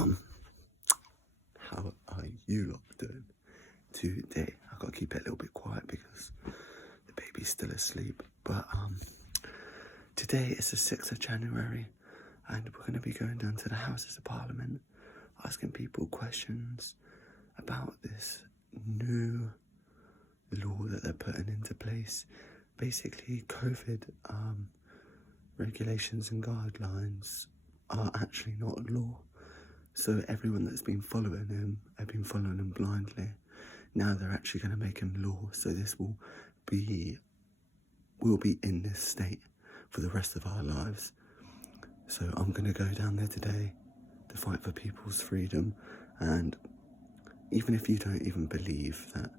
How are you lot doing today? I've got to keep it a little bit quiet because the baby's still asleep. But today is the 6th of January and we're going to be going down to the Houses of Parliament, asking people questions about this new law that they're putting into place. Basically, COVID regulations and guidelines are actually not law. So everyone that's been following him, have been following him blindly. Now they're actually going to make him law. So this will be, we'll be in this state for the rest of our lives. So I'm going to go down there today to fight for people's freedom. And even if you don't even believe that,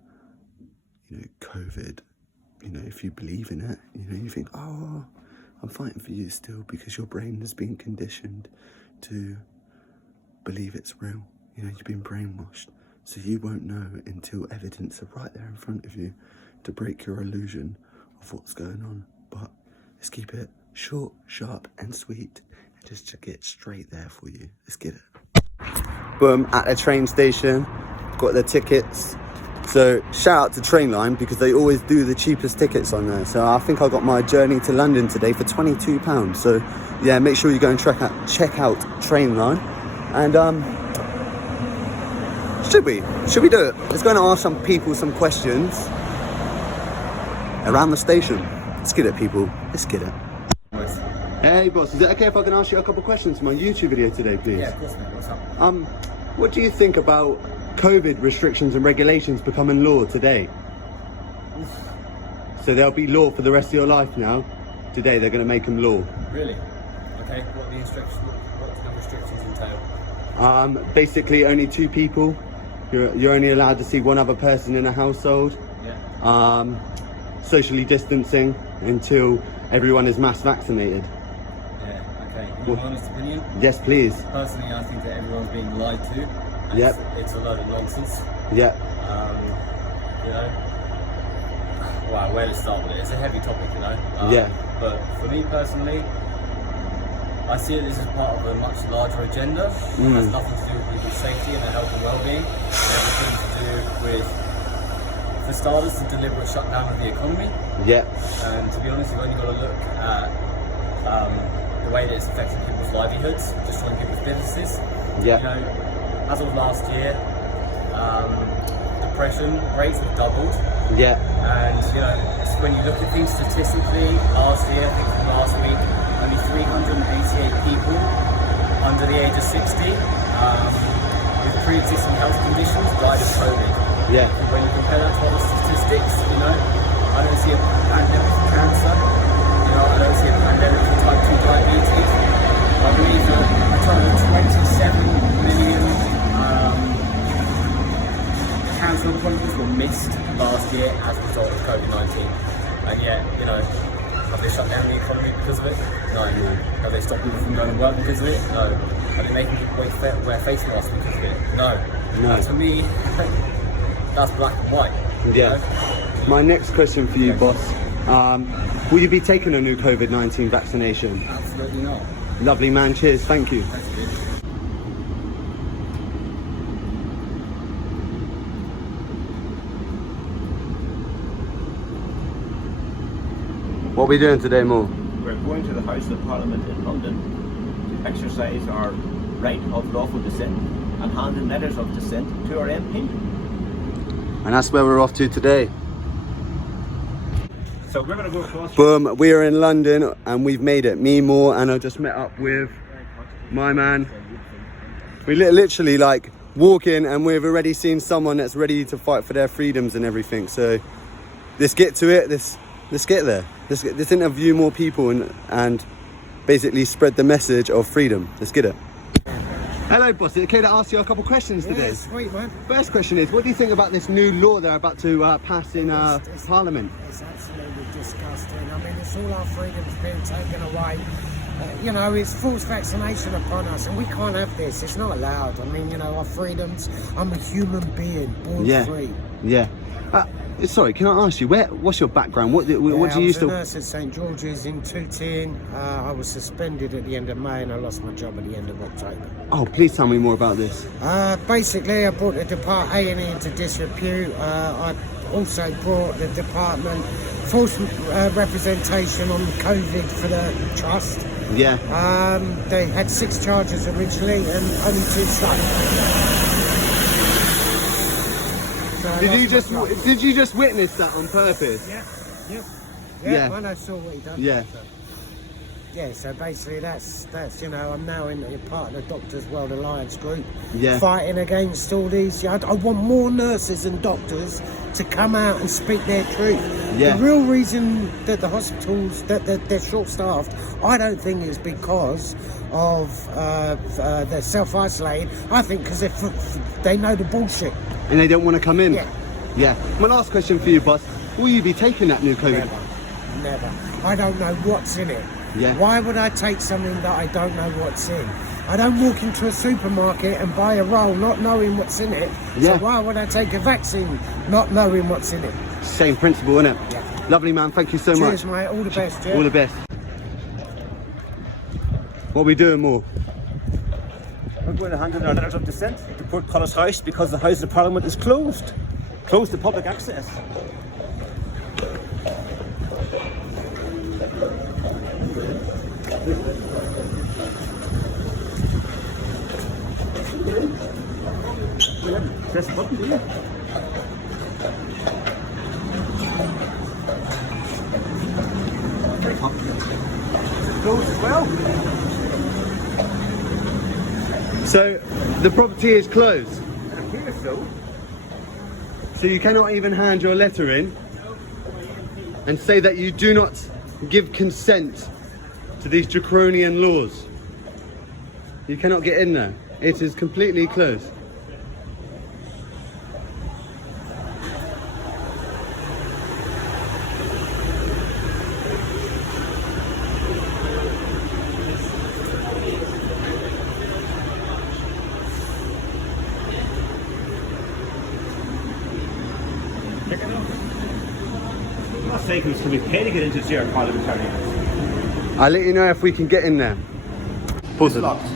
you know, COVID, you know, if you believe in it, you know, you think, oh, I'm fighting for you still, because your brain has been conditioned to believe it's real. You know, you've been brainwashed. So you won't know until evidence are right there in front of you to break your illusion of what's going on. But let's keep it short, sharp and sweet, and just to get straight there for you. Let's get it. Boom, at a train station, got the tickets. So shout out to Trainline because they always do the cheapest tickets on there. So I think I got my journey to London today for £22. So yeah, make sure you go and check out Trainline. And should we do it? Let's go and ask some people some questions around the station. Let's get it, people. Let's get it. Hey boss, is it okay if I can ask you a couple of questions for my YouTube video today, please? Yeah, of course, mate. What's up? What do you think about COVID restrictions and regulations becoming law today? So they'll be law for the rest of your life now. Today they're going to make them law. Really? Okay. What are the restrictions? What do the restrictions entail? Basically, only 2 people. You're only allowed to see one other person in a household. Yeah. Socially distancing until everyone is mass vaccinated. Yeah. Okay. Your honest opinion? Yes, please. Personally, I think that everyone's being lied to. Yep. It's a load of nonsense. Yep. You know. Wow, where to start with it? It's a heavy topic, you know. Yeah. But for me personally, I see this as part of a much larger agenda. It has nothing to do with people's safety and their health and well-being. Everything to do with, for starters, the deliberate shutdown of the economy. Yeah. And to be honest, you've only got to look at the way that it's affecting people's livelihoods, destroying people's businesses. Yeah. You know, as of last year, depression rates have doubled. Yeah. And you know, when you look at things statistically, last year, I think from last week, only 388 people under the age of 60 with pre-existing health conditions died of COVID. Yeah. When you compare that to other statistics, you know, I don't see a pandemic for cancer. You know, I don't see a pandemic for type 2 diabetes. I believe that a total of 27 million cancer appointments were missed last year as a result of COVID-19. And yet, you know, have they shut down the economy because of it? No. Have they stopped people from going to work because of it? No. Are they making people wear face masks because of it? No. And to me, that's black and white. Yeah. You know? My next question for you, boss. Will you be taking a new COVID-19 vaccination? Absolutely not. Lovely man, cheers, thank you. That's good. What are we doing today, Mo? We're going to the House of Parliament in London to exercise our right of lawful dissent and hand in letters of dissent to our MP. And that's where we're off to today. So we're going to go across. Boom, we are in London and we've made it. Me, Mo, and I just met up with my man. We literally like walk in and we've already seen someone that's ready to fight for their freedoms and everything. So let's get to it. Let's get there. Let's interview more people and basically spread the message of freedom. Let's get it. Hello, boss. Is it okay to ask you a couple questions today? Yeah, sweet, man. First question is, what do you think about this new law they're about to pass in Parliament? It's absolutely disgusting. I mean, it's all our freedoms being taken away. You know, it's forced vaccination upon us, and we can't have this. It's not allowed. I mean, you know, our freedoms. I'm a human being, born free. Yeah. Sorry, can I ask you, what's your background? What do you used I to... was a nurse at St George's in Tooting. I was suspended at the end of May and I lost my job at the end of October. Oh, please tell me more about this. Basically, I brought the A&E into disrepute. I also brought the department false representation on COVID for the trust. Yeah. They had 6 charges originally and only 2 stuck. So Did you just witness that on purpose? Yeah, when I saw what he done. Yeah. So basically that's you know, I'm now in part of the Doctors World Alliance group, Yeah. fighting against all these. I want more nurses and doctors to come out and speak their truth. Yeah. The real reason that the hospitals that they're short-staffed, I don't think is because of they're self-isolating. I think because they know the bullshit. And they don't want to come in? Yeah. Yeah. My last question for you, boss. Will you be taking that new COVID? Never. I don't know what's in it. Yeah. Why would I take something that I don't know what's in? I don't walk into a supermarket and buy a roll not knowing what's in it. Yeah. So why would I take a vaccine not knowing what's in it? Same principle, innit? Yeah. Lovely, man. Thank you so much. Cheers, mate. All the best, yeah? All the best. What are we doing more? We're going to hand in our letters of dissent to Portcullis House because the House of Parliament is closed. Closed to public access. Press the button, do you? Closed as well. So, the property is closed. It appears so. So you cannot even hand your letter in and say that you do not give consent to these draconian laws. You cannot get in there. It is completely closed. I'm not saying who's going to be paid to get into zero parliamentarians. I'll let you know if we can get in there. Pause it. Locked.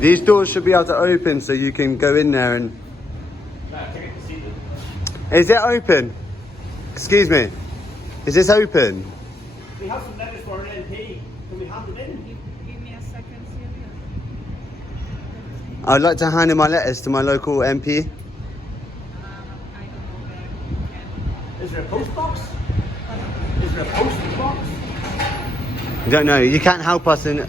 These doors should be able to open so you can go in there and... Is it open? Excuse me. Is this open? We have some letters for an MP. Can we hand them in? Give me a second, Sylvia. I'd like to hand in my letters to my local MP. I don't know where you can. Is there a post box? Is there a post box? I don't know. You can't help us in...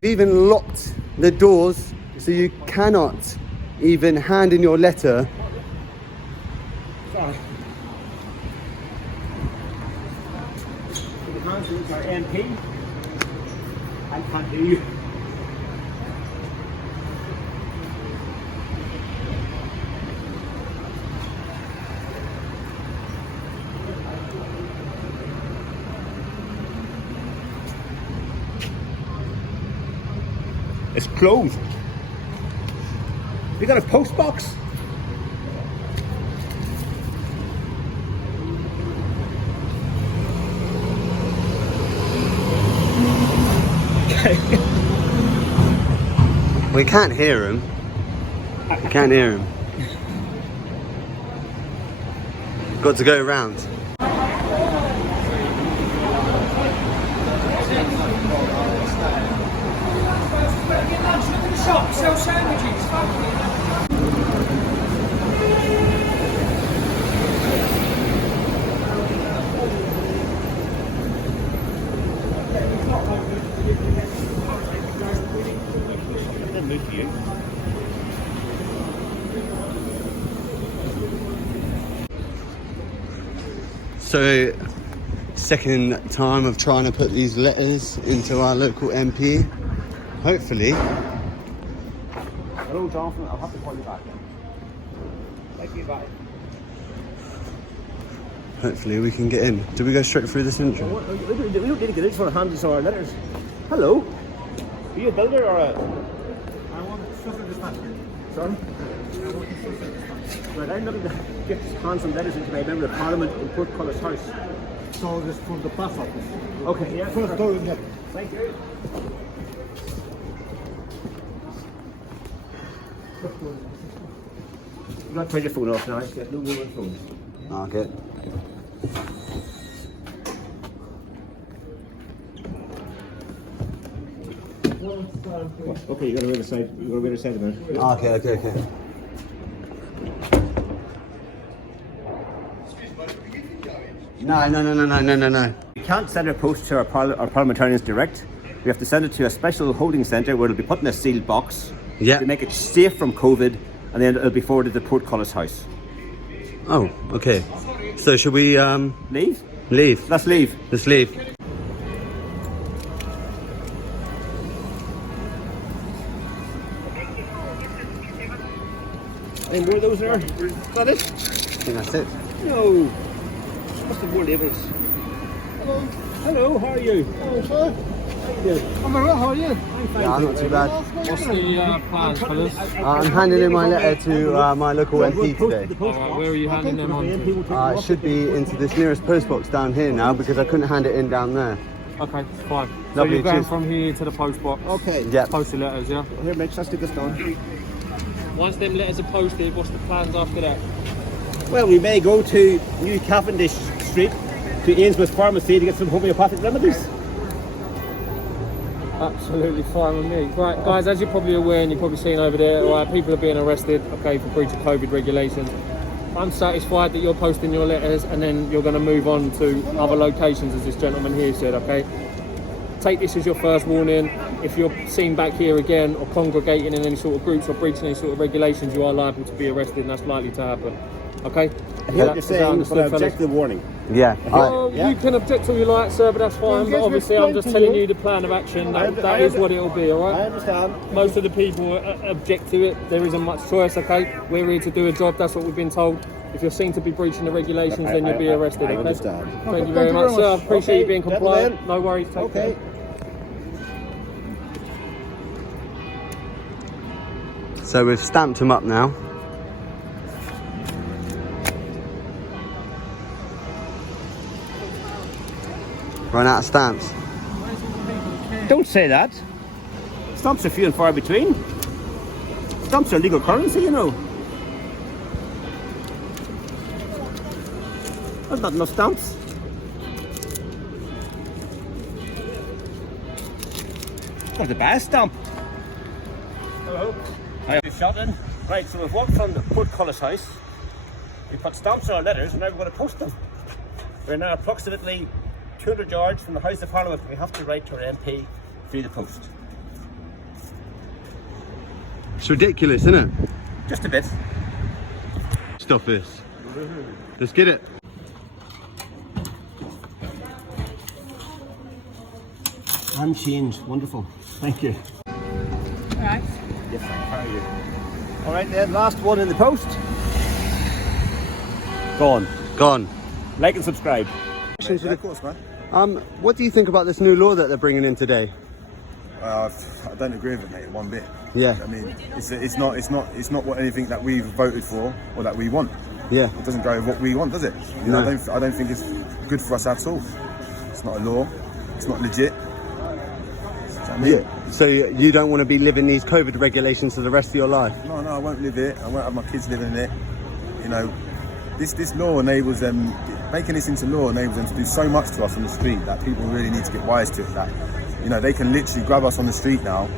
We've even locked the doors so you cannot even hand in your letter. Sorry. Can we hand you to our MP? I can't hear you. It's closed. We got a post box. We can't hear him. We can't hear him. Got to go around. Shop, sell sandwiches. Didn't move for you. So, second time of trying to put these letters into our local MP. Hopefully, Hello, Jonathan. I'll have to call you back. Thank you, bye. hopefully we can get in. Do we go straight through this entrance? We don't need to get in for a hand us our letters. Hello. Are you a builder or a... I want social distancing. Sorry? Right, I'm looking to get hand some letters into my Member of Parliament in Portcullis House. So this from the post office. Okay, yeah. First door in there. Thank you. You got to turn your phone off now. Get no more phone. Okay. Okay, you got to wait aside. You got to wait aside a minute. Okay. No. We can't send our post to our parliamentarians direct. We have to send it to a special holding centre where it'll be put in a sealed box. Yeah. To make it safe from COVID, and then it'll be forwarded to Portcullis House. Oh, okay. So should we Leave? leave? Let's leave. Let's leave. Any more of those there? Is that it? I think that's it. No. Must have more labels. Hello. Hello, how are you? Hello, sir. How you doing? I'm alright, how are you? Yeah, I'm not too bad. What's the plans, fellas? I'm handing in my letter to my local MP today. Alright, where are you handing them on to? It should be into this nearest post box down here now because I couldn't hand it in down there. Okay, fine. So Lovely, you're going cheers. from here to the post box? Okay. Yeah. Post the letters, yeah? Here, Mitch, let's take this down. Once them letters are posted, what's the plans after that? Well, we may go to New Cavendish Street to Ainsworth Pharmacy to get some homeopathic remedies. Absolutely fine with me. Right, guys, as you're probably aware and you've probably seen over there, right, people are being arrested, okay, for breach of COVID regulations. I'm satisfied that you're posting your letters and then you're going to move on to other locations, as this gentleman here said, okay? Take this as your first warning. If you're seen back here again or congregating in any sort of groups or breaching any sort of regulations, you are liable to be arrested, and that's likely to happen. Okay? I hear what you're saying, but I object to the warning. Yeah. Well, Yeah. you can object all you like, sir, but that's fine. But obviously, I'm just telling you the plan of action. That is what it'll be, all I right? understand. Most of the people object to it. There isn't much choice, okay? We're here to do a job. That's what we've been told. If you're seen to be breaching the regulations, then you'll be arrested, I okay? understand. Thank you very much, sir. I appreciate Okay, you being compliant. gentlemen. No worries. Take Okay. care. So we've stamped them up now. Run out of stamps. Don't say that. Stamps are few and far between. Stamps are legal currency, you know. There's not enough stamps. Oh, the best stamp. Hello. Hi. Shotton. Right, so we've walked from the Portcullis House. We put stamps on our letters and now we're going to post them. We're now approximately 200 yards from the House of Parliament. We have to write to our MP through the post. It's ridiculous, isn't it? Just a bit. Stop this. Let's get it. I'm changed. Wonderful. Thank you. Right. Yes, how are you? All right then, last one in the post. Gone. Gone. Like and subscribe. Of course, man. What do you think about this new law that they're bringing in today? I don't agree with it, mate, one bit. Yeah. I mean, it's not what anything that we've voted for or that we want. Yeah. It doesn't go with what we want, does it? You know, No. I don't think it's good for us at all. It's not a law. It's not legit. I mean, So you don't want to be living these COVID regulations for the rest of your life? no, I won't live it. I won't have my kids living in it. You know, this law enables them, making this into law enables them to do so much to us on the street that people really need to get wise to it. That, you know, they can literally grab us on the street now,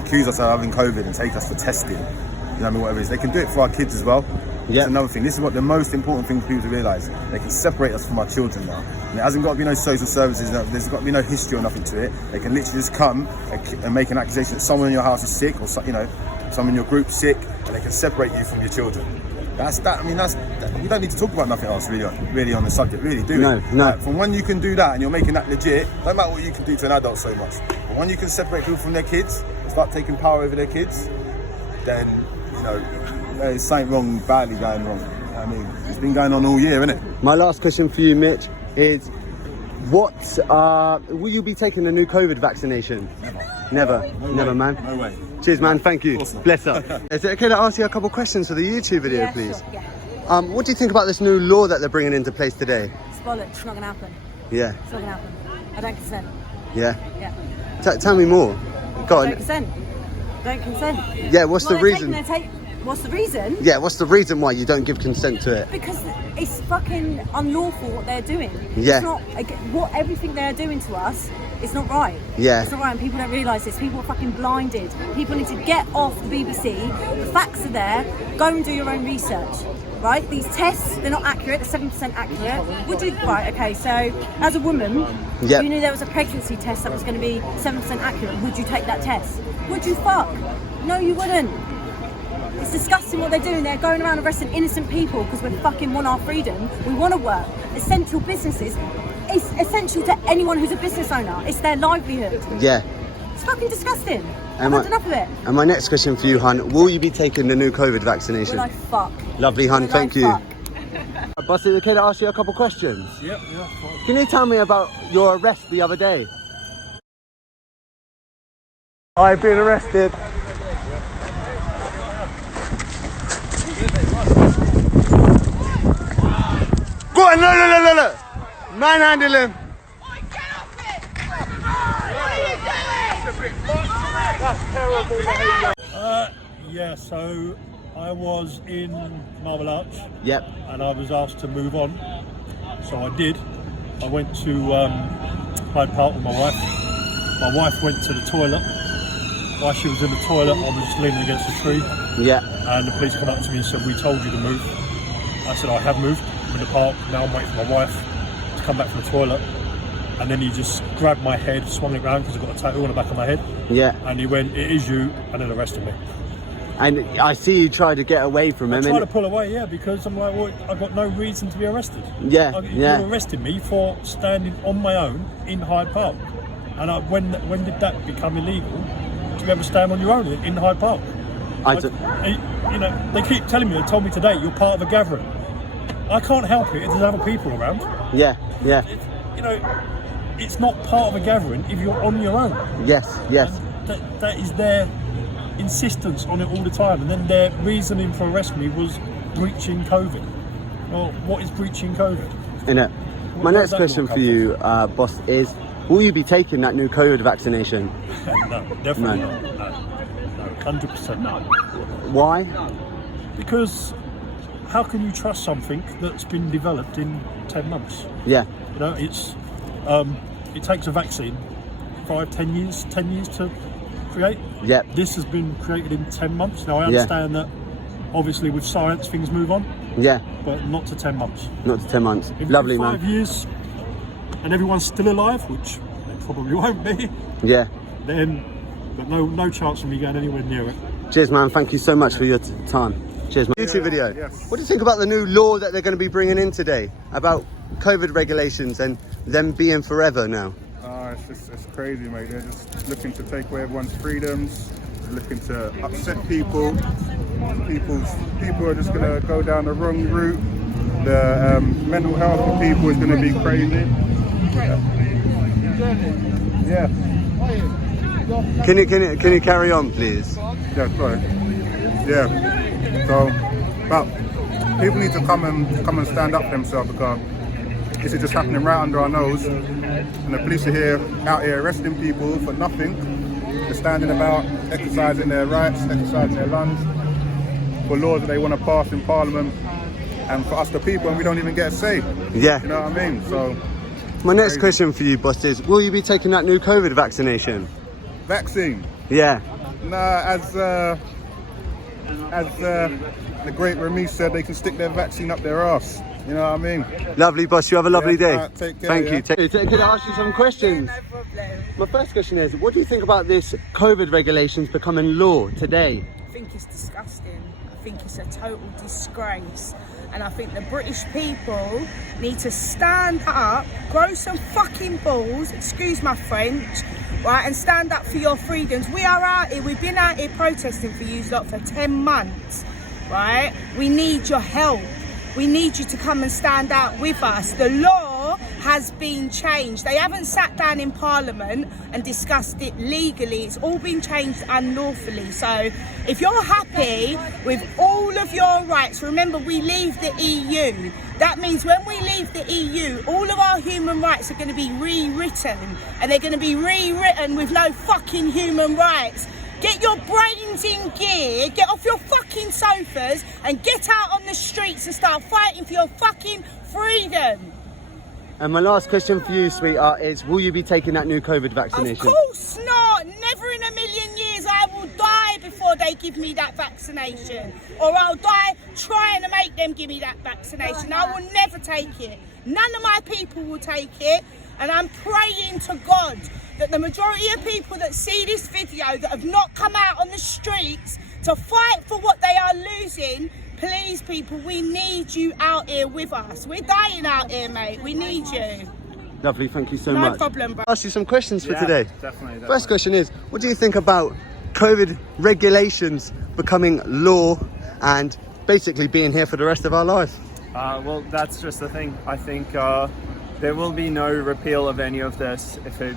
accuse us of having COVID and take us for testing. You know what I mean, whatever it is. They can do it for our kids as well. Yeah. That's another thing. This is what the most important thing for people to realise. They can separate us from our children now. And it hasn't got to be no social services. There's got to be no history or nothing to it. They can literally just come and make an accusation that someone in your house is sick, or you know, someone in your group's sick, and they can separate you from your children. That's that. I mean, we don't need to talk about nothing else really on the subject, really, do we? No. Like, from when you can do that and you're making that legit, no matter what you can do to an adult so much. But when you can separate people from their kids, start taking power over their kids, then you know there's something wrong, badly going wrong. I mean, it's been going on all year, isn't it? My last question for you, Mitch, is what will you be taking the new COVID vaccination? Never. Never, never, man. No way. Cheers, man. Thank you. Awesome. Bless up. Is it okay to ask you a couple questions for the YouTube video, Yeah, please? sure, yeah. What do you think about this new law that they're bringing into place today? It's bollocks. It's not going to happen. Yeah, It's not going to happen. I don't consent. yeah. Yeah. Tell me more. Go Don't on. consent. Don't consent. Yeah, what's Well, the reason? What's the reason? Yeah, what's the reason why you don't give consent to it? Because it's fucking unlawful what they're doing. Yeah. It's not everything they're doing to us. It's not right. Yeah. It's not right, and people don't realise this. People are fucking blinded. People need to get off the BBC. The facts are there. Go and do your own research. Right? These tests, they're not accurate. They're 7% accurate. Would you? Right. Okay. So, as a woman, Yep. you knew there was a pregnancy test that was going to be 7% accurate. Would you take that test? Would you fuck? No, you wouldn't. It's disgusting what they're doing. They're going around arresting innocent people because we fucking want our freedom. We want to work. Essential businesses. It's essential to anyone who's a business owner. It's their livelihood. Yeah. It's fucking disgusting. Am I've I- had enough of it. And my next question for you, hun, will you be taking the new COVID vaccination? Will I fuck? Lovely, hun. Will Thank I you. fuck? Boss, is it okay to ask you a couple questions? Yep, yeah. Can you tell me about your arrest the other day? I've been arrested. Go on, look. Manhandle him. Yeah, so I was in Marble Arch Yep. and I was asked to move on. So I did. I went to Hyde Park with my wife. My wife went to the toilet. While she was in the toilet, I was just leaning against a tree Yeah. and the police come up to me and said, "We told you to move." I said, "I have moved. I'm in the park. Now I'm waiting for my wife to come back from the toilet." And then he just grabbed my head, swung it round because I've got a tattoo on the back of my head. Yeah. And he went, "It is you," and then arrested me. And I see you tried to get away from I him. tried to and- pull away, yeah, because I'm like, well, I've got no reason to be arrested. Yeah, yeah. You arrested me for standing on my own in Hyde Park. And when did that become illegal? To be able to stand on your own in Hyde Park? You know, they keep telling me, they told me today, you're part of a gathering. I can't help it if there's other people around. Yeah, yeah. You know, it's not part of a gathering if you're on your own. Yes, yes. That is their insistence on it all the time, and then their reasoning for arresting me was breaching COVID. Well, what is breaching COVID? My Where next does that question law for come you, boss, is will you be taking that new COVID vaccination? No, definitely No. not. No, 100% no. Why? Because how can you trust something that's been developed in 10 months? Yeah, You know, it takes a vaccine 10 years to create. yeah, This has been created in 10 months. Now I understand that obviously with science things move on, yeah. but not to 10 months. Not to 10 months. If Lovely, in 5 man. years and everyone's still alive, which they probably won't be, Yeah. then but no chance of me going anywhere near it. Cheers, man. Thank you so much for your time. Cheers, man. YouTube video. yes. What do you think about the new law that they're going to be bringing in today about COVID regulations and them being forever now? It's crazy, mate. They're just looking to take away everyone's freedoms, looking to upset people. People are just going to go down the wrong route. The mental health of people is going to be crazy. Yeah. Can you carry on, please? Yeah, sorry. Yeah. So, but people need to come and stand up for themselves because this is just happening right under our nose, and the police are out here arresting people for nothing. They're standing about, exercising their rights, exercising their lungs for laws that they want to pass in Parliament, and for us the people, and we don't even get a say. Yeah. You know what I mean? So, My next crazy. question for you, boss, is will you be taking that new COVID vaccination? vaccine. Yeah. Nah, as the great Remy said, they can stick their vaccine up their arse. You know what I mean? Lovely, boss. You have a lovely Yeah, day. alright, take care, Thank yeah. you. Can I ask you some questions? No problem. My first question is, what do you think about this COVID regulations becoming law today? I think it's disgusting. I think it's a total disgrace. And I think the British people need to stand up, grow some fucking balls, excuse my French, right, and stand up for your freedoms. We are out here, we've been out here protesting for you lot for 10 months, right? We need your help. We need you to come and stand out with us. The law has been changed. They haven't sat down in Parliament and discussed it legally. It's all been changed unlawfully. So if you're happy with all of your rights, remember we leave the EU. That means when we leave the EU, all of our human rights are going to be rewritten, and they're going to be rewritten with no fucking human rights. Get your brains in gear, get off your fucking sofas and get out on the streets and start fighting for your fucking freedom. And my last question for you, sweetheart, is will you be taking that new COVID vaccination? Of course not. Never in a million years. I will die before they give me that vaccination. Or I'll die trying to make them give me that vaccination. I will never take it. None of my people will take it. And I'm praying to God that the majority of people that see this video that have not come out on the streets to fight for what they are losing, please people, we need you out here with us. We're dying out here, mate. We need you. Lovely, thank you so much. No problem, bro. I'll ask you some questions for today. Definitely. First question is, what do you think about COVID regulations becoming law and basically being here for the rest of our lives? Well, that's just the thing. I think there will be no repeal of any of this if it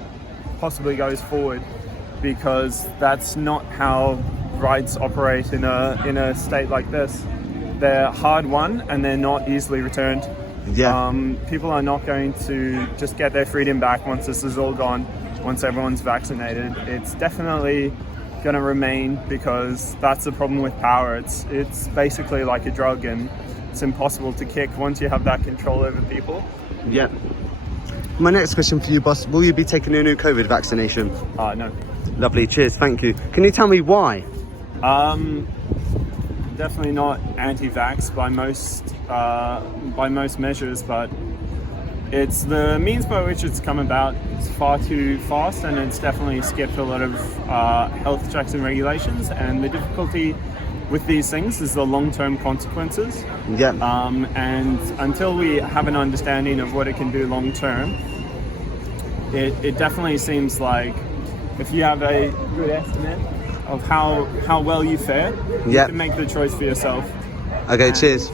possibly goes forward, because that's not how rights operate in a state like this. They're hard won and they're not easily returned. Yeah. People are not going to just get their freedom back once this is all gone, once everyone's vaccinated. It's definitely going to remain, because that's the problem with power. It's basically like a drug, and it's impossible to kick once you have that control over people. Yeah. My next question for you, boss, will you be taking a new COVID vaccination? No. Lovely, cheers, thank you. Can you tell me why? Definitely not anti-vax by most measures, but it's the means by which it's come about. It's far too fast, and it's definitely skipped a lot of health checks and regulations. And the difficulty with these things is the long-term consequences. Yeah. And until we have an understanding of what it can do long-term, it definitely seems like if you have a good estimate of how well you fare, you can make the choice for yourself. Okay, cheers.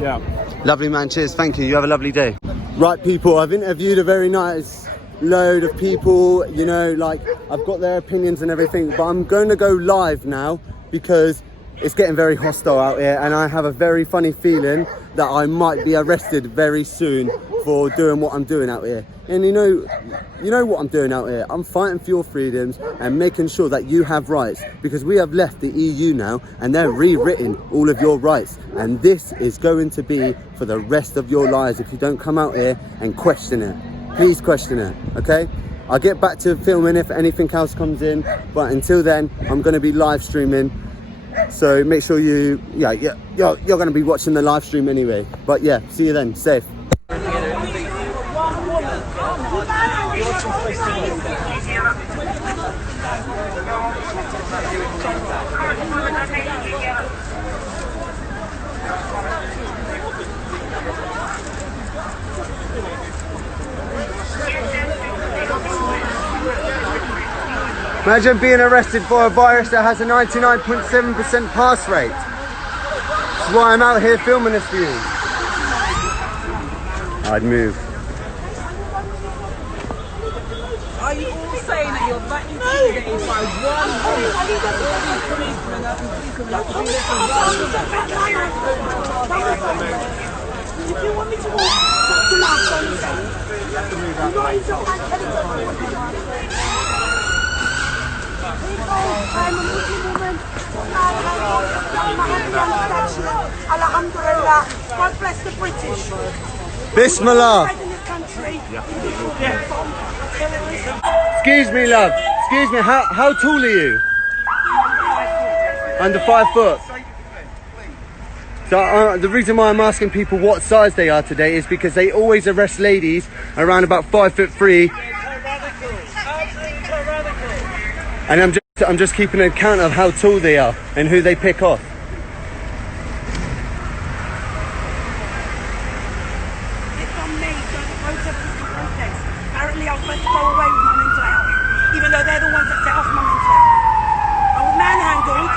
Yeah. Lovely, man, cheers, thank you. You have a lovely day. Right, people, I've interviewed a very nice load of people, you know, like I've got their opinions and everything, but I'm going to go live now because it's getting very hostile out here, and I have a very funny feeling that I might be arrested very soon for doing what I'm doing out here. And you know what I'm doing out here. I'm fighting for your freedoms and making sure that you have rights, because we have left the EU now and they're rewritten all of your rights, and this is going to be for the rest of your lives if you don't come out here and question it. Please question it, okay? I'll get back to filming if anything else comes in, but until then I'm going to be live streaming. So make sure you're going to be watching the live stream anyway. But yeah, see you then. Safe. Imagine being arrested for a virus that has a 99.7% pass rate. That's why I'm out here filming this for you. I'd move. Are you all saying that you're that intimidated by one If you want me to walk to last on the stage, I'm a Muslim woman. Alhamdulillah. God bless the British. Bismillah. In this country. Excuse me, love. Excuse me. How tall are you? Under 5 foot. So the reason why I'm asking people what size they are today is because they always arrest ladies around about 5'3". And I'm just keeping an account of how tall they are and who they pick off. It's on me, so the protest is the protest. Apparently I was meant to go away with my mental health, even though they're the ones that set off my mental health. I was manhandled,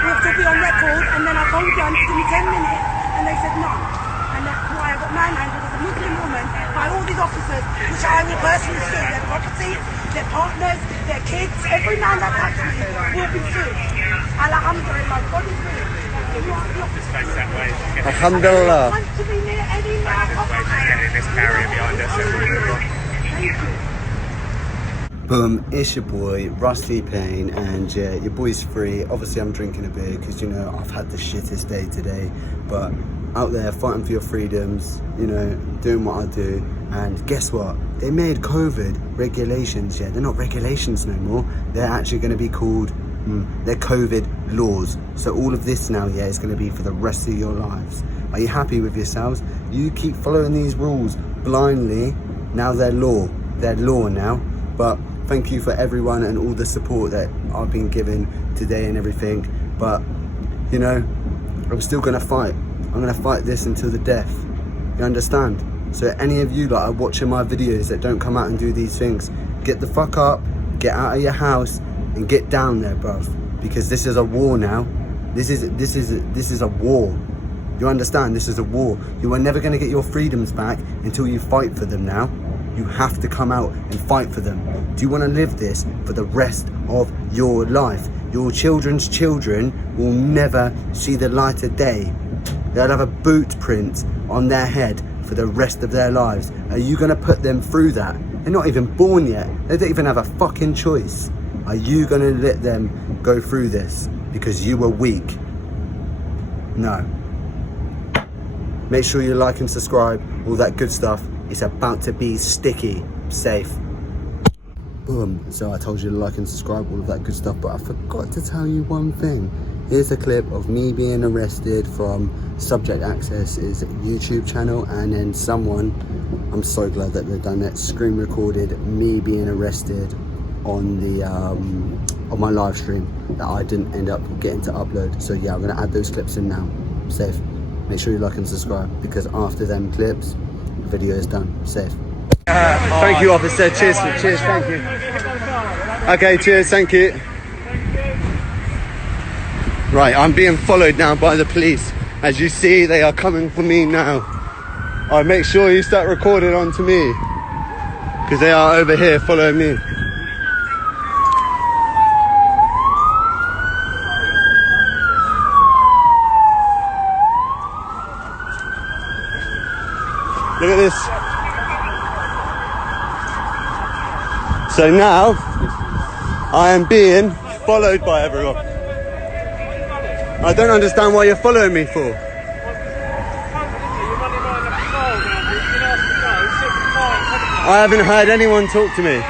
we have to be on record, and then I told them to give me 10 minutes, and they said no. And that's why I got manhandled as a Muslim woman by all these officers, which I will personally sue. Their properties, their partners, their kids, every man that touched me will be sued. Alhamdulillah, God is good. Alhamdulillah. To be near any man. Getting this carrier behind us. Thank you. Boom, it's your boy Rusty Payne, and yeah, your boy's free. Obviously I'm drinking a beer because, you know, I've had the shittest day today, but out there fighting for your freedoms, you know, doing what I do. And guess what, they made COVID regulations. Yeah, they're not regulations no more, they're actually going to be called they're COVID laws. So all of this now, yeah, is going to be for the rest of your lives. Are you happy with yourselves? You keep following these rules blindly, now they're law now. But thank you for everyone and all the support that I've been given today and everything. But, you know, I'm still gonna fight. I'm gonna fight this until the death. You understand? So any of you that are watching my videos that don't come out and do these things, get the fuck up, get out of your house and get down there, bruv. Because this is a war now. This is a war. You understand? This is a war. You are never gonna get your freedoms back until you fight for them now. You have to come out and fight for them. Do you want to live this for the rest of your life? Your children's children will never see the light of day. They'll have a boot print on their head for the rest of their lives. Are you going to put them through that? They're not even born yet. They don't even have a fucking choice. Are you going to let them go through this because you were weak? No. Make sure you like and subscribe, all that good stuff. It's about to be sticky. Safe. Boom. So I told you to like and subscribe, all of that good stuff, but I forgot to tell you one thing. Here's a clip of me being arrested from Subject Access's YouTube channel, and then someone, I'm so glad that they've done that, screen recorded me being arrested on the on my live stream that I didn't end up getting to upload. So yeah, I'm gonna add those clips in now. Safe. Make sure you like and subscribe, because after them clips, video is done. Safe. Thank you, officer. Cheers, thank you. Okay, cheers, thank you. Right, I'm being followed now by the police. As you see, they are coming for me now. Alright, make sure you start recording onto me, because they are over here following me. Look at this. So now, I am being followed by everyone. I don't understand why you're following me for. I haven't heard anyone talk to me.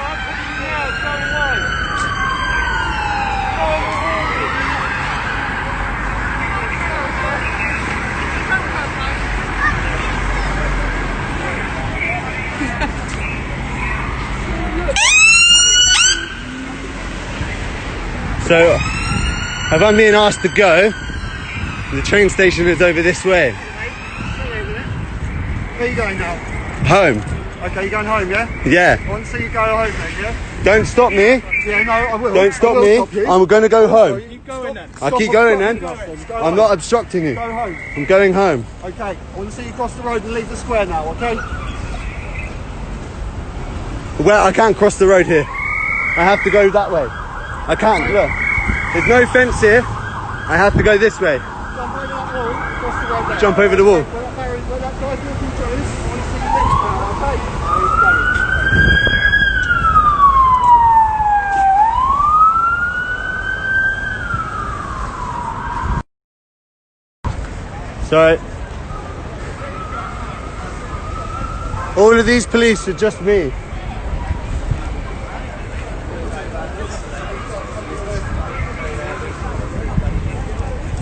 So, if I'm being asked to go, the train station is over this way. Where are you going now? Home. Okay, you're going home, yeah? Yeah. I want to see you go home then, yeah? Don't stop me. Yeah, no, I will. Don't stop me. I'm going to go home. I'll keep going then. I'm not obstructing you. Go home. I'm going home. Okay, I want to see you cross the road and leave the square now, okay? Well, I can't cross the road here. I have to go that way. I can't, look. There's no fence here. I have to go this way. Jump over that wall, cross the road there. Jump over the wall. Where that guy's walking through, I want to see you leave now, okay? So, all of these police are just me.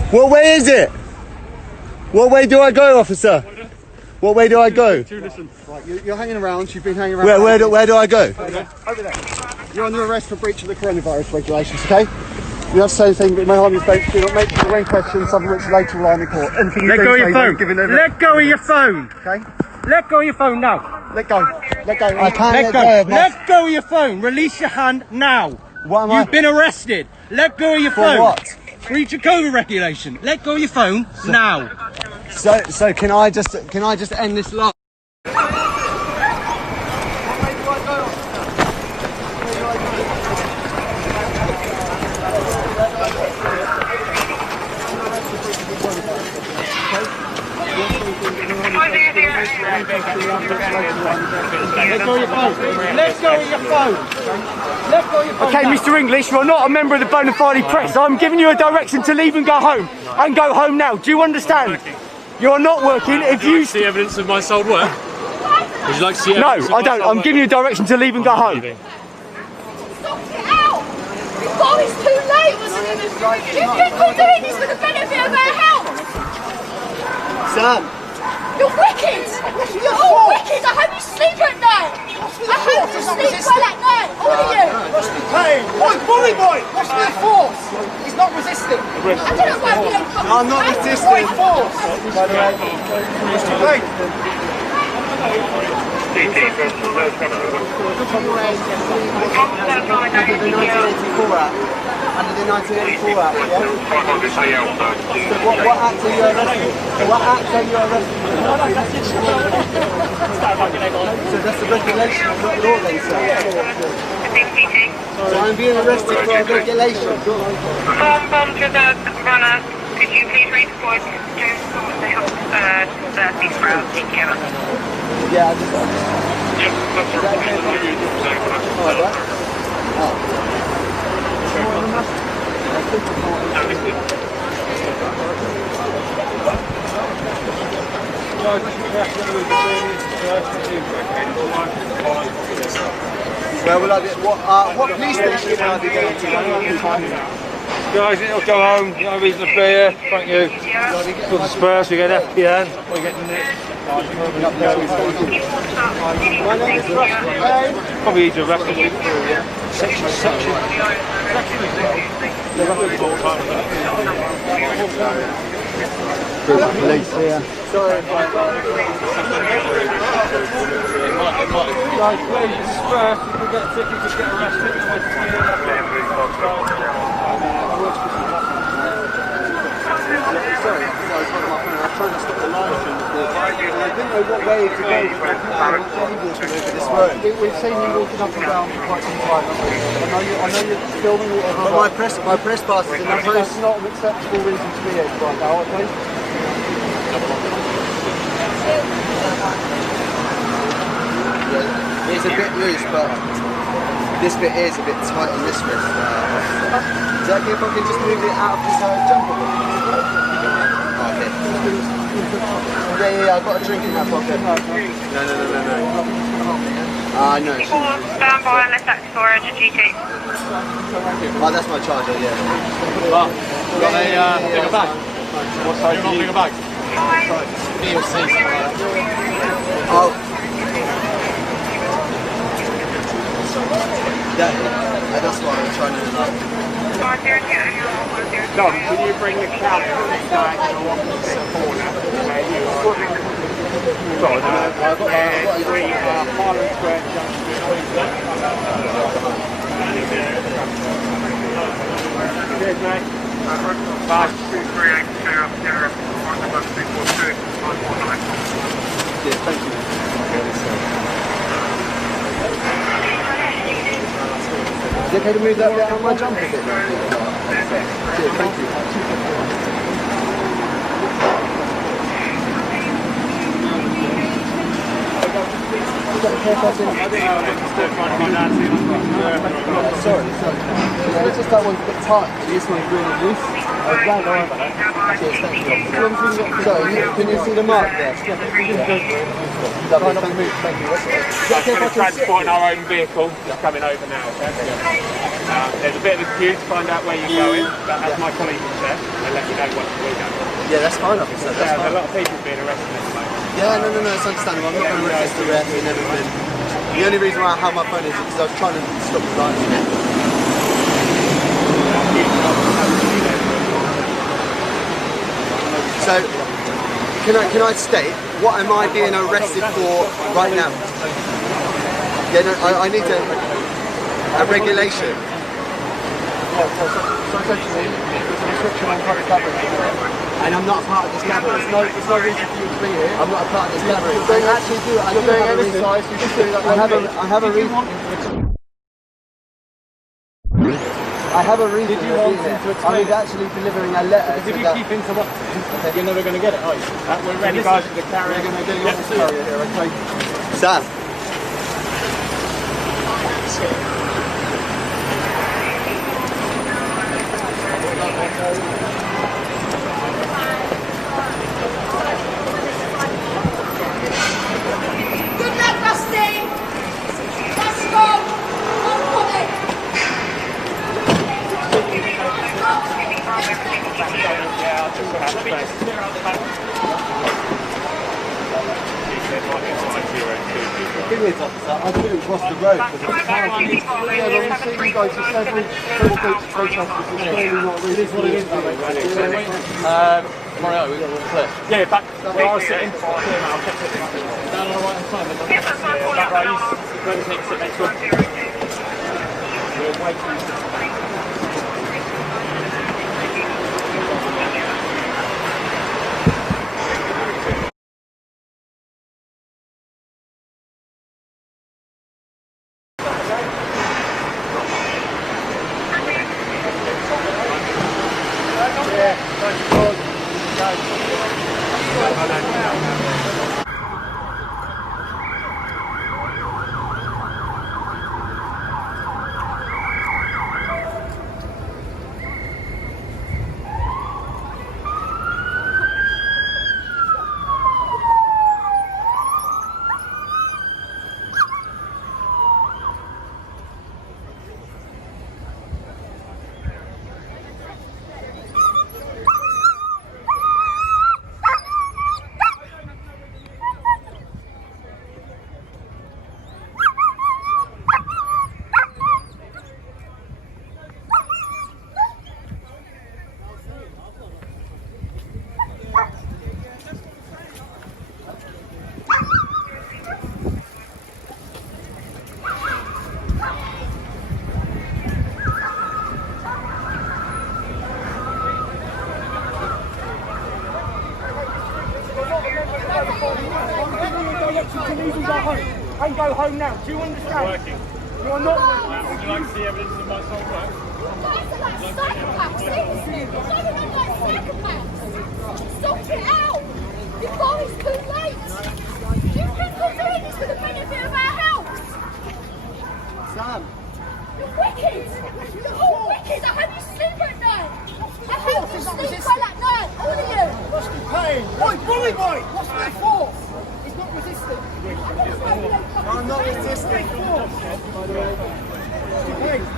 What way is it? What way do I go, officer? What way do I go? Listen, right, you're hanging around, you've been hanging around. Where do I go? Over there. You're under arrest for breach of the coronavirus regulations, okay? You have to say anything, but my harm is based. Do not make the wrong question, something which later will lie in the court. Anything you Let do go of say, your phone. Let go of your phone. Okay? Let go of your phone now. Let go. Let go. I can't Let go. Let go of your phone. Release your hand now. What am You've been arrested. Let go of your For phone. what? Breach of COVID regulation. Let go of your phone now. So can I just end this live? Okay, Mr. English, you're not a member of the bona fide press. I'm giving you a direction to leave and go home. And go home now. Do you understand? You're not working. If you see evidence of my sold work, would you like to see evidence? No, I don't. I'm giving you a direction to leave and go home. Sort it out! Before it's too late! You think we're doing this for the benefit of our health? Sam! You're wicked! You're all wicked! I hope you sleep at night! I hope you sleep well at night! All of you! Hey! Boy, bully boy! What's the force? He's not resisting. I don't know why we don't come. I'm not resisting. Force! Hey! Under the 1984 Act, yeah? So what act are you arrested? What act are you arrested? So that's the regulation, not law then, sir. So I'm being arrested for a regulation. Bomb to the runner. Could you please report to the health service route together? Yeah, I just... Is that okay? Oh. Where will I be? What police station will I be going to? Guys, it'll go home. No reason to be here. Thank you. For the Spurs, we get FPN. We're getting it. Probably need to arrest him. Section. Police here. Sorry. Guys, please, Spurs, if we get a ticket, just get arrested. Sorry, I was trying to stop the live stream before. I didn't know what way to go over this road. We've seen you walking up and down for quite some time, haven't we? I know you're filming whatever. But my press pass is in the post. That's not an acceptable reason to be here right now, okay? Yeah, it's a bit loose, but this bit is a bit tight on this wrist. Is that okay if I can just move it out of this jumper? Yeah, I've got a drink in that pocket. No. No. Stand by and let's act for a GT. Oh, that's my charger, yeah. You got a bigger bag? What size do you want? Bigger bag? Oh. That's what I'm trying to do. Dom, can you bring the camera back to the opposite corner where you are? Harlem Square Junction. Cheers, mate. 5382 up here, 242 949. Cheers, thank you. Is it okay to move that bit out of my jumper a bit? Cheers, thank you. Sorry. It's just that one's a bit tight. This one's really loose. Cheers, thank you. Sorry, can you see the mark there? Lovely, thank you. We're transporting our own vehicle, just coming over now. There's a bit of a queue to find out where you're going, but as my colleague will say, I'll let you know what we're going. Yeah, that's fine, officer. That's fine. There's a lot of people being arrested at the moment. Yeah, no, it's understandable. I'm not going to resist the arrest and everything. The only reason why I have my phone is because I was trying to stop the lights. So, can I state, what am I being arrested for right now? Yeah, no, I need a regulation. So essentially, there's a restriction on public gathering. And I'm not a part of this gathering. There's no reason for you to be here. I'm not a part of this gathering. You don't actually do it. I do have a reason. I have a reason. I have a reason. Did you want him to explain? I was actually delivering a letter. Because if you keep interrupting, you're never going to get it, are you? We're ready, guys, for the carrier. We're going to get you on the carrier here, okay? Sam. Good luck, Rusty! Let's go! On it! The thing is, officer, I couldn't cross the road because of the car. Yeah, but we've seen you guys for several protesters. It's clearly not really. It is what it is, Mario, we're clear. Yeah, back where I was sitting. Down on the right hand side. That right, where the next sit next one. We're waiting. And go home now. Do you understand? Working. You are not working. Would you like to see evidence of my soul work? Guys are like psychopaths, seriously. You're not even like psychopaths. Sort it out before it's too late. You think we're doing this for the benefit of our house? Sam. You're wicked. You're all wicked. I hope you sleep at night. I hope you sleep well at night, all of you. What's the pain? Boy, boy! What's my fault? He's not resisting. I'm not resisting. Hey. Did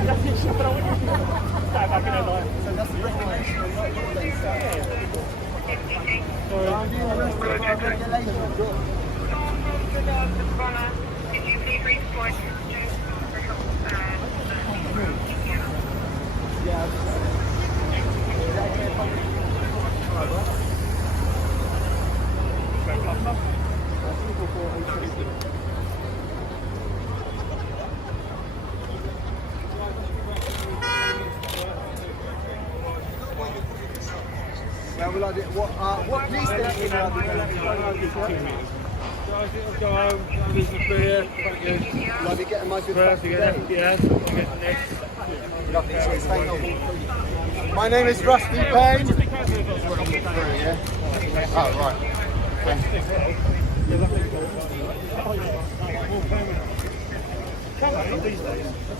you please report What police station are you? Go home, have a beer, thank you. Will I be getting my good First, back you today? get next. Lovely, so stay on. My name is Rusty Payne. Yeah? Oh, right.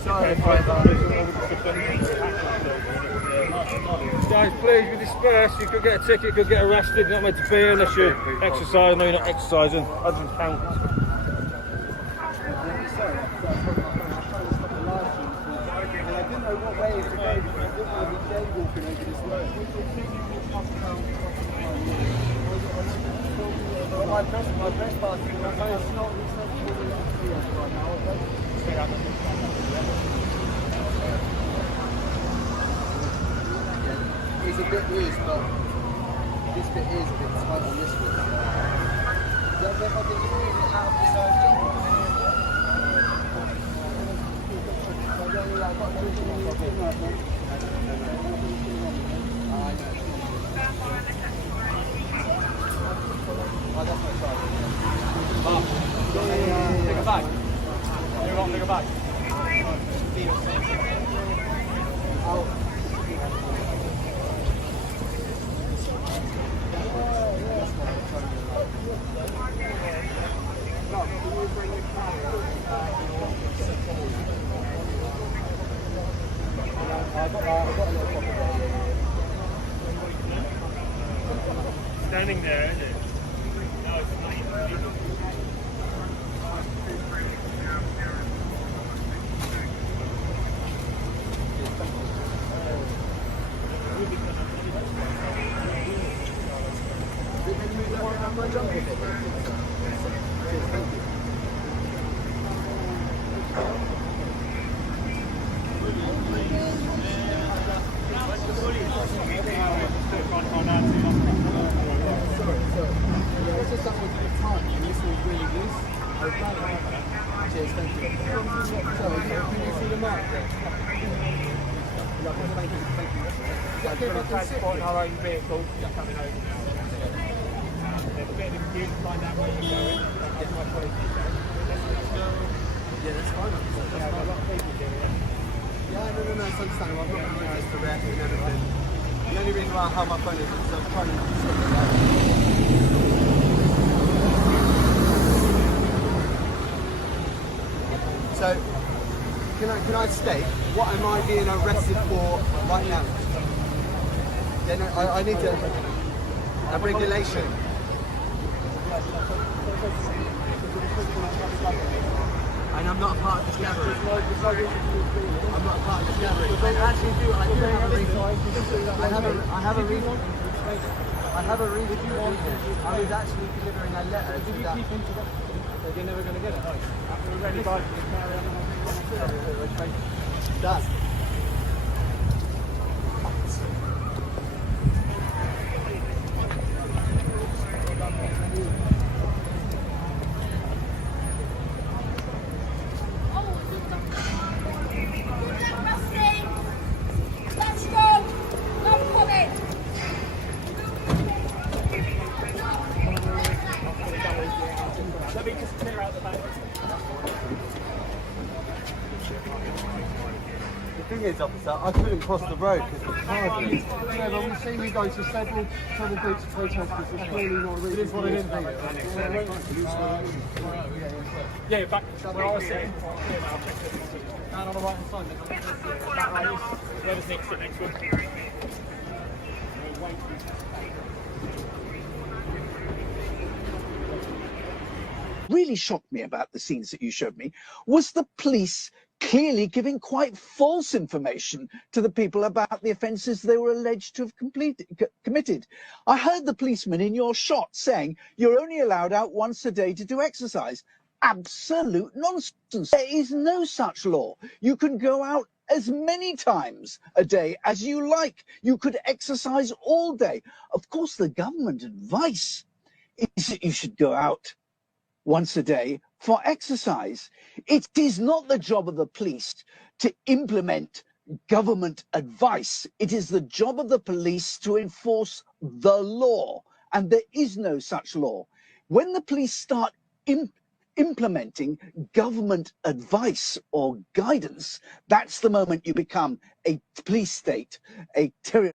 Sorry if Guys, please, we disperse. You could get a ticket, you could get arrested. You're not meant to be here unless you're exercising. No, you're not exercising. I didn't count. It's a bit loose, but this bit is a bit tight on this bit. Is that if I can move it out of this area? Bigger bag. You want bigger bag? Standing there, isn't it? No, it's not. Transporting our own vehicle, coming over. There's a bit of confused to find out where you're going. That's my colleague. Yeah, that's fine. Yeah, a lot of people do it. Yeah, no, it's understandable. I've not been used to rec and everything. The only reason why I have my phone is because I was trying to sort it out. So, can I state, what am I being arrested for right now? Yeah, no, I need to, a regulation. And I'm not a part of this gathering. I'm not a part of this gathering. I actually do have a reason. I have a reason. I have a reason. I was actually delivering a letter to that. You're never going to get it. We're ready, guys. Done. Let's go! No coming! Let me just clear out the back. The thing is, officer, I couldn't cross the road because the cars are. Yeah, but we've seen you go to several groups of protesters. It's clearly not a reason. It is what it is. Yeah, back where I was sitting. And on the right hand side. That right. Whoever's next, sit next to him. Really shocked me about the scenes that you showed me was the police clearly giving quite false information to the people about the offences they were alleged to have committed. I heard the policeman in your shot saying you're only allowed out once a day to do exercise. Absolute nonsense. There is no such law. You can go out as many times a day as you like. You could exercise all day. Of course, the government advice is that you should go out once a day for exercise. It is not the job of the police to implement government advice. It is the job of the police to enforce the law, and there is no such law. When the police start implementing government advice or guidance, that's the moment you become a police state, a territorial